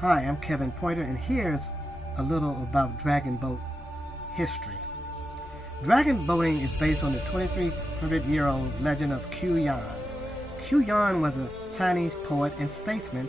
Hi, I'm Kevin Pointer, and here's a little about dragon boat history. Dragon boating is based on the 2,300-year-old legend of Qiu Yan. Qiu Yan was a Chinese poet and statesman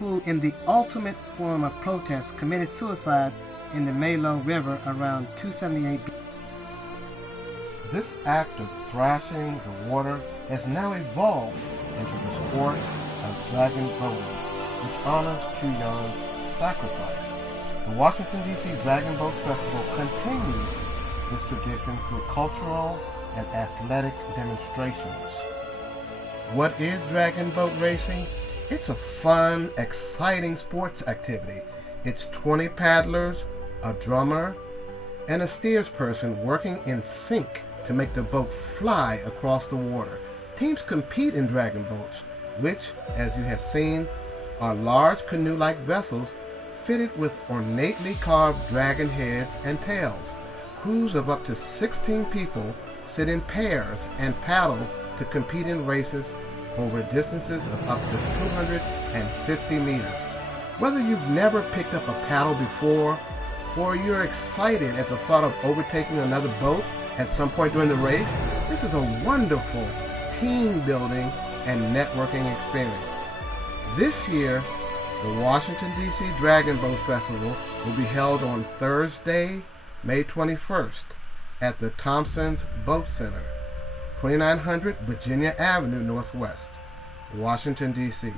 who, in the ultimate form of protest, committed suicide in the Meilo River around 278 BC. This act of thrashing the water has now evolved into the sport of dragon boating, which honors Qiu Yan's sacrifice. The Washington, D.C. Dragon Boat Festival continues this tradition through cultural and athletic demonstrations. What is dragon boat racing? It's a fun, exciting sports activity. It's 20 paddlers, a drummer, and a steersperson working in sync to make the boat fly across the water. Teams compete in dragon boats, which, as you have seen, are large canoe-like vessels fitted with ornately carved dragon heads and tails. Crews of up to 16 people sit in pairs and paddle to compete in races over distances of up to 250 meters. Whether you've never picked up a paddle before, or you're excited at the thought of overtaking another boat at some point during the race, this is a wonderful team building and networking experience. This year, the Washington, D.C. Dragon Boat Festival will be held on Thursday, May 21st at the Thompson's Boat Center, 2900 Virginia Avenue Northwest, Washington, D.C.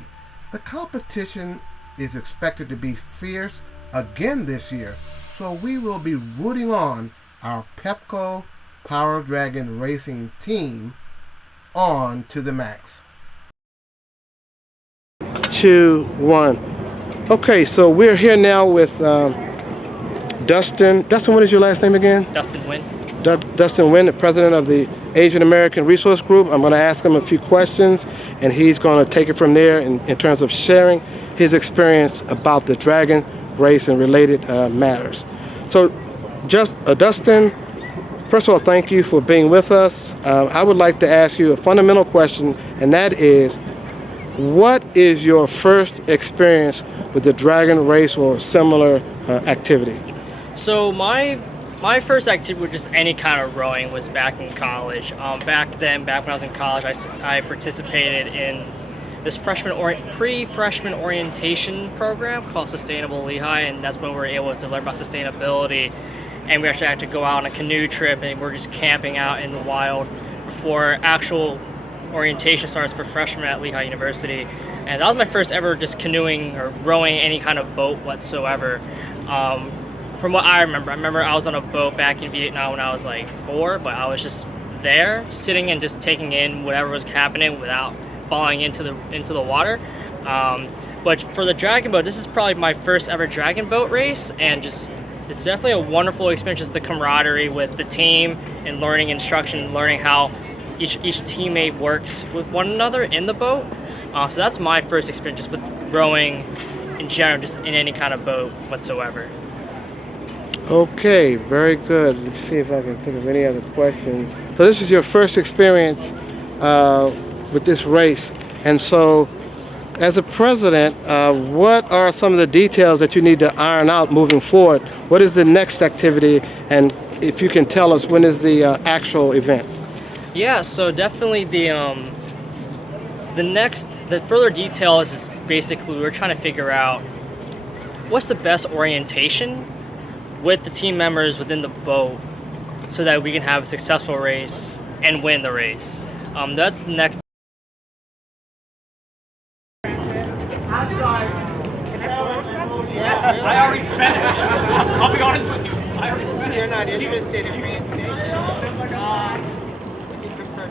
The competition is expected to be fierce again this year, so we will be rooting on our Pepco Power Dragon Racing team on to the max. 2, 1. Okay, so we're here now with Dustin. Dustin, what is your last name again? Dustin Nguyen. Dustin Nguyen, the president of the Asian American Resource Group. I'm going to ask him a few questions, and he's going to take it from there in terms of sharing his experience about the dragon race and related matters. So, Dustin, first of all, thank you for being with us. I would like to ask you a fundamental question, and that is, what is your first experience with the dragon race or similar activity? So my first activity with just any kind of rowing was back in college. Back when I was in college, I participated in this pre-freshman orientation program called Sustainable Lehigh, and that's when we were able to learn about sustainability. And we actually had to go out on a canoe trip, and we're just camping out in the wild before actual orientation starts for freshmen at Lehigh University. And that was my first ever just canoeing or rowing any kind of boat whatsoever. From what I remember I was on a boat back in Vietnam when I was like 4, but I was just there sitting and just taking in whatever was happening without falling into the water. But for the dragon boat, this is probably my first ever dragon boat race, and just it's definitely a wonderful experience, just the camaraderie with the team and learning instruction, learning how each teammate works with one another in the boat. So that's my first experience just with rowing in general, just in any kind of boat whatsoever. Okay, very good. Let me see if I can think of any other questions. So this is your first experience with this race. And so as a president, what are some of the details that you need to iron out moving forward? What is the next activity? And if you can tell us, when is the actual event? Yeah, so definitely the further details is basically we're trying to figure out what's the best orientation with the team members within the boat so that we can have a successful race and win the race. That's the next. I already spent it. I'll be honest with you. I already spent it. You're not interested in reinstating? Oh my God.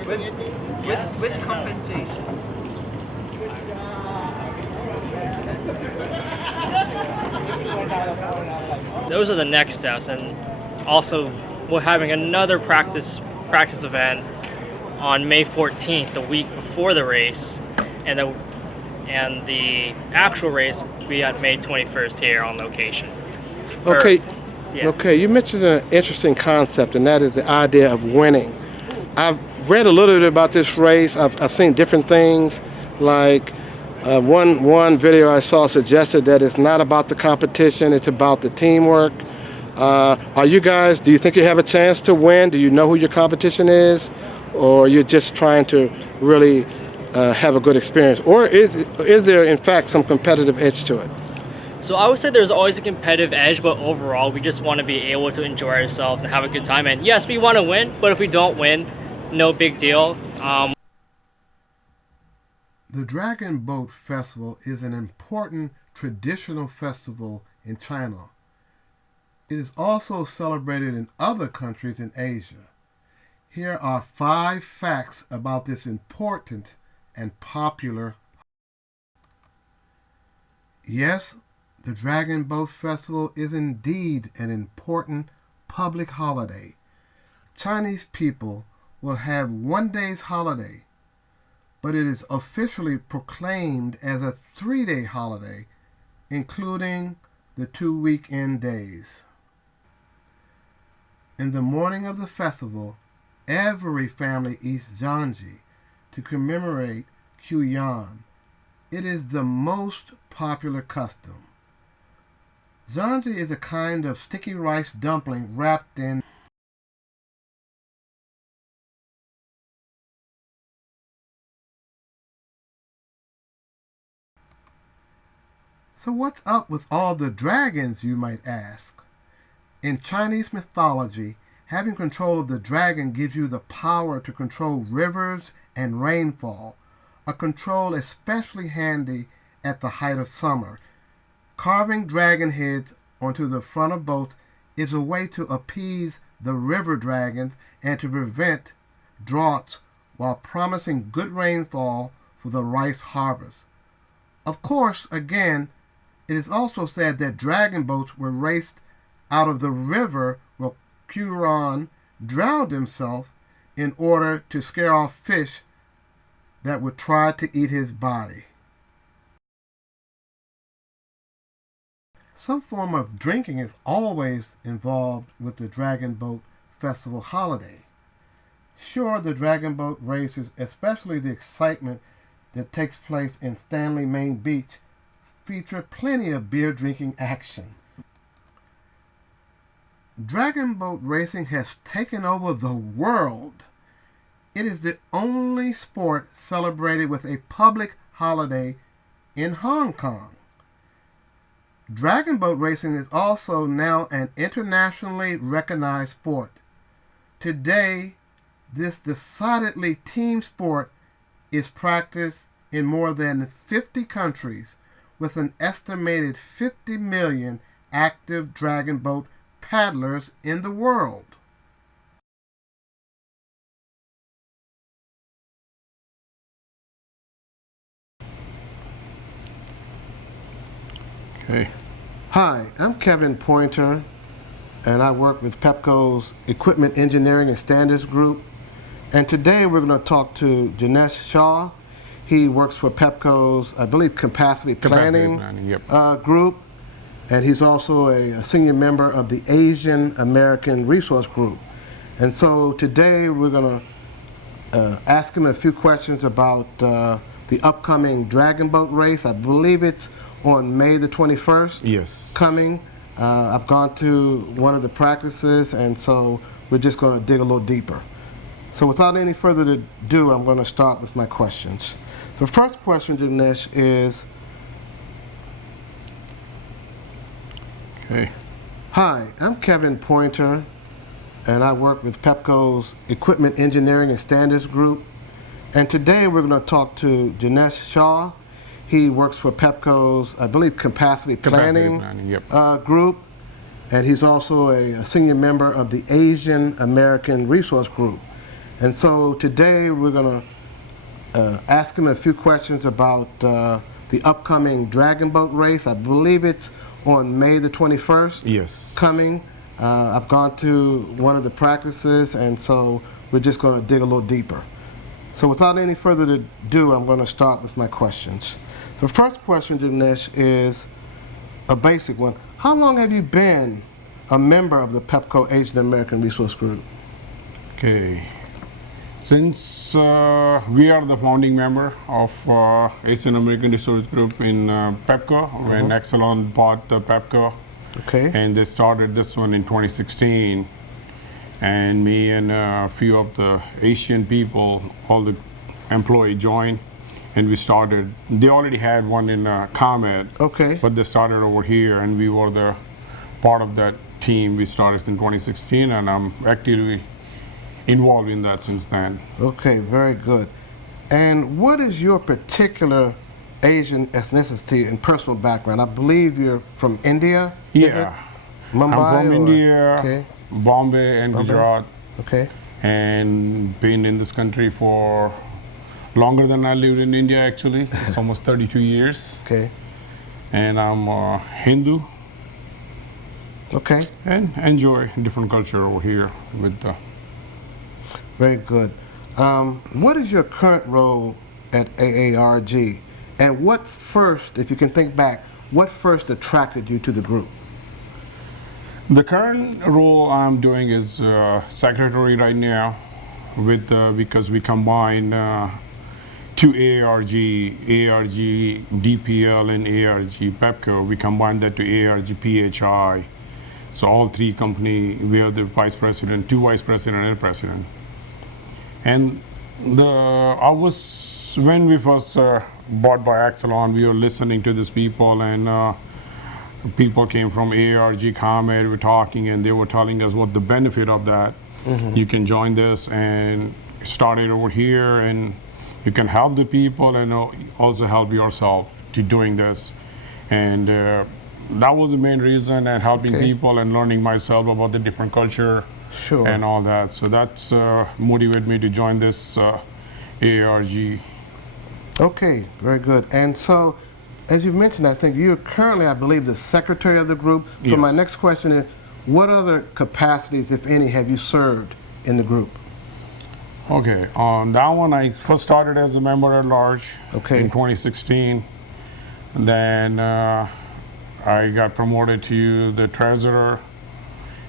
With compensation. Those are the next steps, and also we're having another practice event on May 14th, the week before the race, and the actual race will be on May 21st here on location. Okay. Okay, you mentioned an interesting concept, and that is the idea of winning. I've read a little bit about this race. I've seen different things like One video I saw suggested that it's not about the competition, it's about the teamwork. Are you guys, do you think you have a chance to win? Do you know who your competition is? Or you're just trying to really have a good experience? Or is there in fact some competitive edge to it? So I would say there's always a competitive edge, but overall we just want to be able to enjoy ourselves and have a good time. And yes, we want to win, but if we don't win, no big deal. The Dragon Boat Festival is an important traditional festival in China. It is also celebrated in other countries in Asia. Here are 5 facts about this important and popular. Yes, the Dragon Boat Festival is indeed an important public holiday. Chinese people will have one day's holiday, but it is officially proclaimed as a 3-day holiday, including the 2 weekend days. In the morning of the festival, every family eats zhangji to commemorate Qiyuan. It is the most popular custom. Zhangji is a kind of sticky rice dumpling wrapped in So what's up with all the dragons, you might ask? In Chinese mythology, having control of the dragon gives you the power to control rivers and rainfall, a control especially handy at the height of summer. Carving dragon heads onto the front of boats is a way to appease the river dragons and to prevent droughts while promising good rainfall for the rice harvest. Of course, again, it is also said that dragon boats were raced out of the river where Qiyuan drowned himself in order to scare off fish that would try to eat his body. Some form of drinking is always involved with the Dragon Boat Festival holiday. Sure, the Dragon Boat races, especially the excitement that takes place in Stanley Main Beach, feature plenty of beer drinking action. Dragon boat racing has taken over the world. It is the only sport celebrated with a public holiday in Hong Kong. Dragon boat racing is also now an internationally recognized sport. Today, this decidedly team sport is practiced in more than 50 countries, with an estimated 50 million active dragon boat paddlers in the world. Okay. Hi, I'm Kevin Pointer, and I work with Pepco's Equipment Engineering and Standards Group. And today we're going to talk to Janesh Shah. He works for Pepco's, I believe, Capacity Planning Yep. Group, and he's also a senior member of the Asian American Resource Group. And so today we're going to ask him a few questions about the upcoming Dragon Boat race. I believe it's on May the 21st. Yes. Coming. I've gone to one of the practices, and so we're just going to dig a little deeper. So without any further ado, I'm going to start with my questions. The first question, Janesh, is, Okay. hi, I'm Kevin Pointer, and I work with Pepco's Equipment Engineering and Standards Group. And today we're going to talk to Janesh Shah. He works for Pepco's, I believe, Capacity Planning Yep. Group, and he's also a senior member of the Asian American Resource Group. And so today we're going to ask him a few questions about the upcoming Dragon Boat race. I believe it's on May the 21st. Yes. Coming. I've gone to one of the practices, and so we're just going to dig a little deeper. So without any further ado, I'm going to start with my questions. The first question, Janesh, is a basic one. How long have you been a member of the Pepco Asian American Resource Group? Okay. Since we are the founding member of Asian American Resource Group in Pepco, when Exelon bought Pepco, Okay. and they started this one in 2016. And me and a few of the Asian people, all the employees joined, and we started. They already had one in Comet, Okay. but they started over here, and we were the part of that team. We started in 2016, and I'm actively involved in that since then. Okay, very good. And what is your particular Asian ethnicity and personal background? I believe you're from India. Is it? Yeah, Mumbai. I'm from or- India, Okay. Bombay, and Gujarat, Okay. and been in this country for longer than I lived in India. Actually, it's almost 32 years, Okay. and I'm Hindu Okay. and enjoy different culture over here with the. Very good. What is your current role at AARG? And what first, if you can think back, what first attracted you to the group? The current role I'm doing is secretary right now, with because we combine two ARG DPL and ARG Pepco. We combine that to ARG PHI. So all three company, we are the vice president, two vice president and a president. And when we first bought by Exelon, we were listening to these people, and people came from ARG Comet, we were talking, and they were telling us what the benefit of that. You can join this and start it over here, and you can help the people and also help yourself to doing this. And that was the main reason, and helping Okay. people and learning myself about the different culture. Sure. And all that. So that's motivated me to join this ARG. Okay, very good. And so, as you mentioned, I think you're currently, I believe, the secretary of the group. So Yes. my next question is, what other capacities, if any, have you served in the group? Okay, on that one, I first started as a member at large Okay. in 2016. And then I got promoted to the treasurer,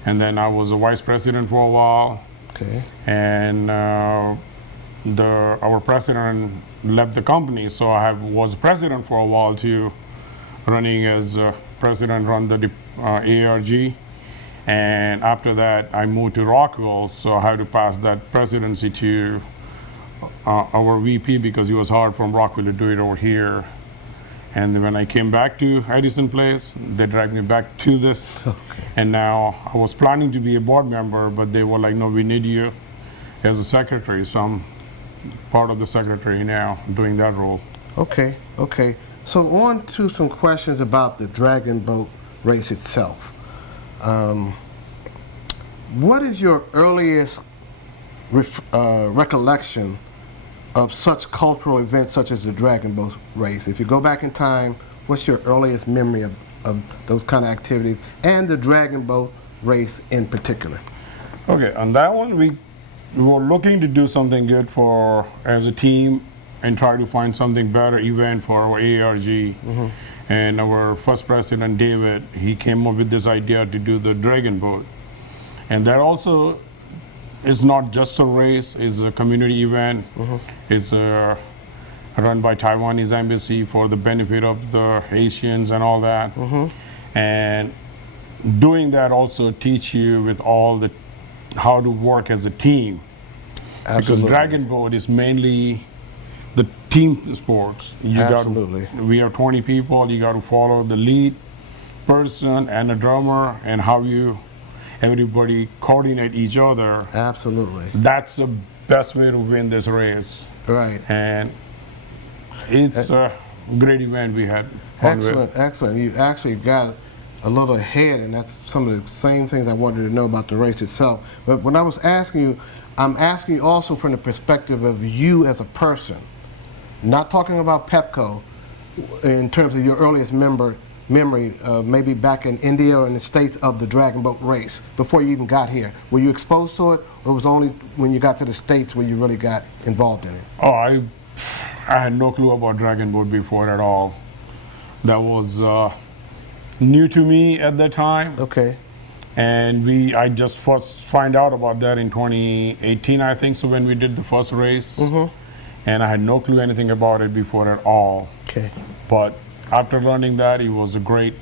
and then I was a vice president for a while. Okay. And our president left the company, so I was president for a while too, running as president, run the ARG. And after that, I moved to Rockwell, so I had to pass that presidency to our VP because it was hard from Rockwell to do it over here. And when I came back to Edison Place, they dragged me back to this. Okay. And now I was planning to be a board member, but they were like, no, we need you as a secretary. So I'm part of the secretary now, doing that role. Okay, okay. So on to some questions about the Dragon Boat race itself. What is your earliest recollection of such cultural events such as the Dragon Boat race? If you go back in time, what's your earliest memory of those kind of activities and the Dragon Boat race in particular? Okay, on that one, we were looking to do something good for as a team and try to find something better event for our ARG. And our first president, David, he came up with this idea to do the Dragon Boat. And that also is not just a race, it's a community event. It's run by Taiwanese embassy for the benefit of the Asians and all that. And doing that also teach you with all the how to work as a team. Because Absolutely. Dragon Boat is mainly the team sports. Absolutely. We are 20 people. You got to follow the lead person and the drummer, and how everybody coordinate each other. Absolutely. That's the best way to win this race. Right. And it's a great event we had fun with. Excellent, excellent. You actually got a little ahead, and that's some of the same things I wanted to know about the race itself. But when I was asking you, I'm asking you also from the perspective of you as a person, not talking about Pepco in terms of your earliest memory, maybe back in India or in the States, of the Dragon Boat race before you even got here. Were you exposed to it, or was it only when you got to the States where you really got involved in it? Oh, I had no clue about Dragon Boat before at all. That was new to me at that time. Okay. And I just first find out about that in 2018, I think, so when we did the first race. And I had no clue anything about it before at all. Okay. But after learning that, it was a great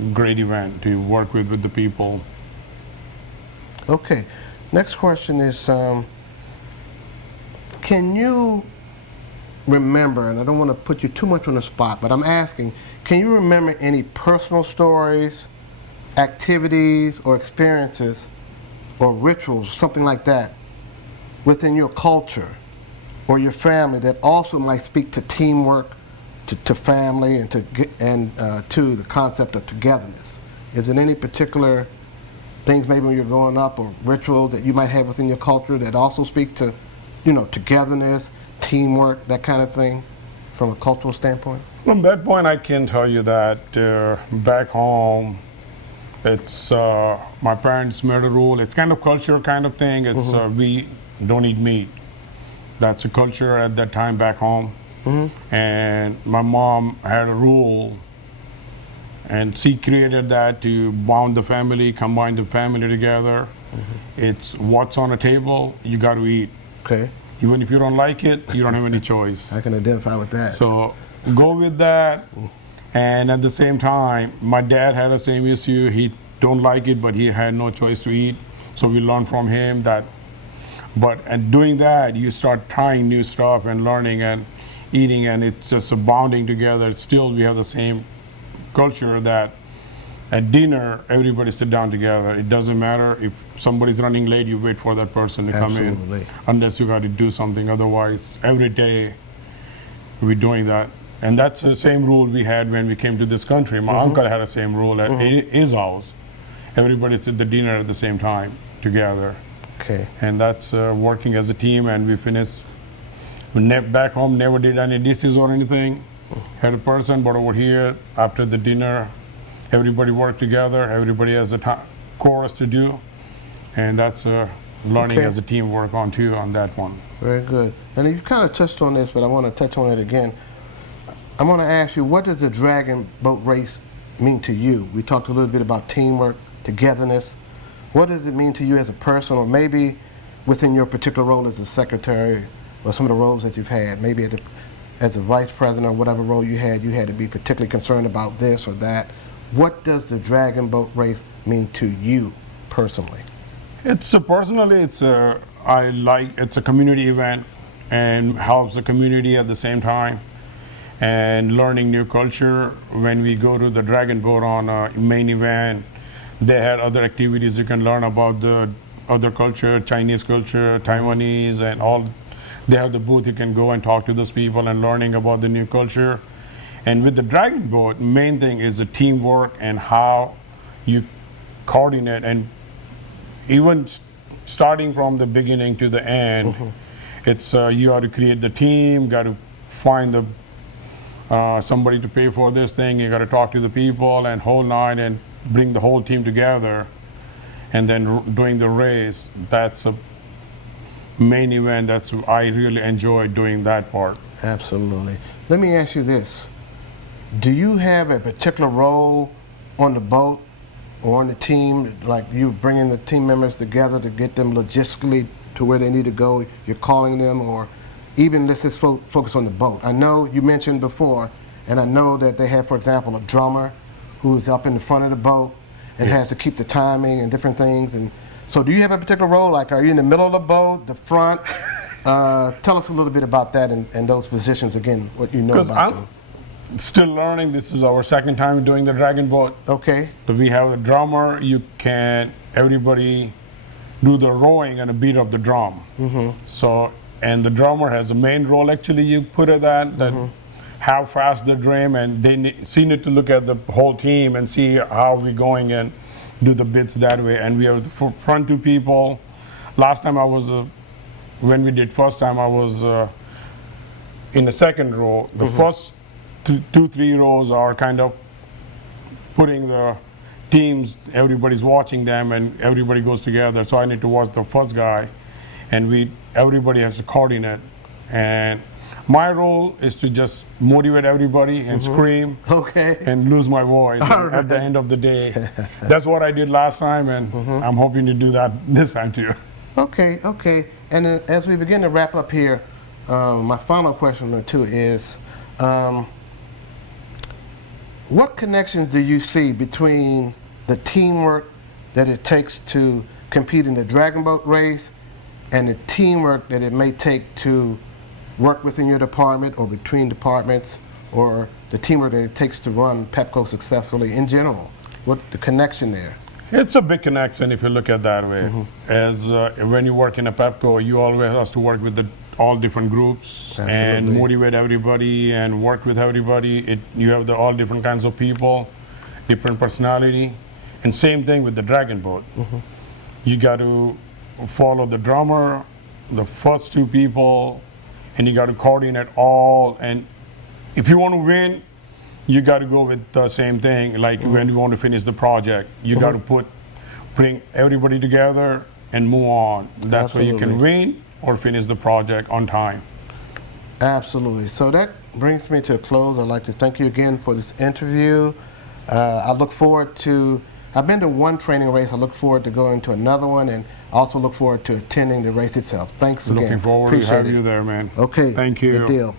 event to work with the people. Okay. Next question is, can you remember, and I don't want to put you too much on the spot, but I'm asking, can you remember any personal stories, activities, or experiences, or rituals, something like that, within your culture or your family that also might speak to teamwork, to family, and to the concept of togetherness? Is there any particular things maybe when you're growing up or rituals that you might have within your culture that also speak to, togetherness, teamwork, that kind of thing, from a cultural standpoint? From that point, I can tell you that back home, it's my parents made a rule. It's kind of culture kind of thing. It's we don't eat meat. That's a culture at that time back home. And my mom had a rule, and she created that to bond the family, combine the family together. It's what's on the table, you got to eat. Okay. Even if you don't like it, you don't have any choice. I can identify with that. So go with that. And at the same time, my dad had the same issue. He don't like it, but he had no choice to eat. So we learned from him that. But at doing that, you start trying new stuff and learning and eating, and it's just a bonding together. Still, we have the same culture that at dinner, everybody sit down together. It doesn't matter if somebody's running late, you wait for that person to come Absolutely. in, unless you got to do something. Otherwise, every day, we're doing that. And that's the same rule we had when we came to this country. My uncle had the same rule at his house. Everybody sit the dinner at the same time together. Okay. And that's working as a team, and we finished. Back home, never did any dishes or anything. Had a person, but over here, after the dinner, everybody worked together. Everybody has a chorus to do, and that's learning Okay. as a team work on too on that one. Very good. And you kind of touched on this, but I want to touch on it again. I want to ask you, what does the Dragon Boat Race mean to you? We talked a little bit about teamwork, togetherness. What does it mean to you as a person, or maybe within your particular role as a secretary, or some of the roles that you've had? Maybe as a vice president or whatever role you had to be particularly concerned about this or that. What does the Dragon Boat Race mean to you personally? It's personally, it's a community event and helps the community at the same time, and learning new culture. When we go to the Dragon Boat on a main event, they had other activities you can learn about the other culture, Chinese culture, Taiwanese, and all. They have the booth, you can go and talk to those people and learning about the new culture. And with the Dragon Boat, main thing is the teamwork and how you coordinate, and even starting from the beginning to the end, it's you have to create the team, got to find somebody to pay for this thing, you got to talk to the people and whole night and bring the whole team together, and then doing the race. That's a main event. I really enjoy doing that part. Absolutely. Let me ask you this. Do you have a particular role on the boat or on the team, like you bringing the team members together to get them logistically to where they need to go? You're calling them, or even let's just focus on the boat. I know you mentioned before, and I know that they have, for example, a drummer who's up in the front of the boat and has to keep the timing and different things. And so do you have a particular role? Like, are you in the middle of the boat, the front? Tell us a little bit about that and those positions, again, what you know about them. Still learning. This is our second time doing the Dragon Boat. Okay. So we have a drummer. Everybody do the rowing and a beat of the drum. So, and the drummer has a main role. Actually, you put it that how fast the drum, and they need to look at the whole team and see how we're going and do the bits that way. And we have the front two people. Last time I was, when we did first time, I was in the second row. The first two, 3 rows are kind of putting the teams, everybody's watching them and everybody goes together. So I need to watch the first guy, and everybody has to coordinate. And My role is to just motivate everybody and scream Okay. and lose my voice at the end of the day. That's what I did last time, and I'm hoping to do that this time too. Okay, okay. And then as we begin to wrap up here, my final question or two is, what connections do you see between the teamwork that it takes to compete in the Dragon Boat race and the teamwork that it may take to work within your department or between departments, or the teamwork that it takes to run Pepco successfully in general? What the connection there? It's a big connection if you look at that way. As when you work in a Pepco, you always have to work with all different groups and Absolutely. motivate everybody and work with everybody. You have all different kinds of people, different personality, and same thing with the Dragon Boat. You got to follow the drummer, the first two people, and you got to coordinate all. And if you want to win, you got to go with the same thing. Like when you want to finish the project, you got to bring everybody together and move on. That's where you can Absolutely. win or finish the project on time. Absolutely. So that brings me to a close. I'd like to thank you again for this interview. I look forward to, I've been to one training race. I look forward to going to another one, and also look forward to attending the race itself. Thanks again. Looking forward to Appreciate having it. you there, man. Okay. Thank you. Good deal.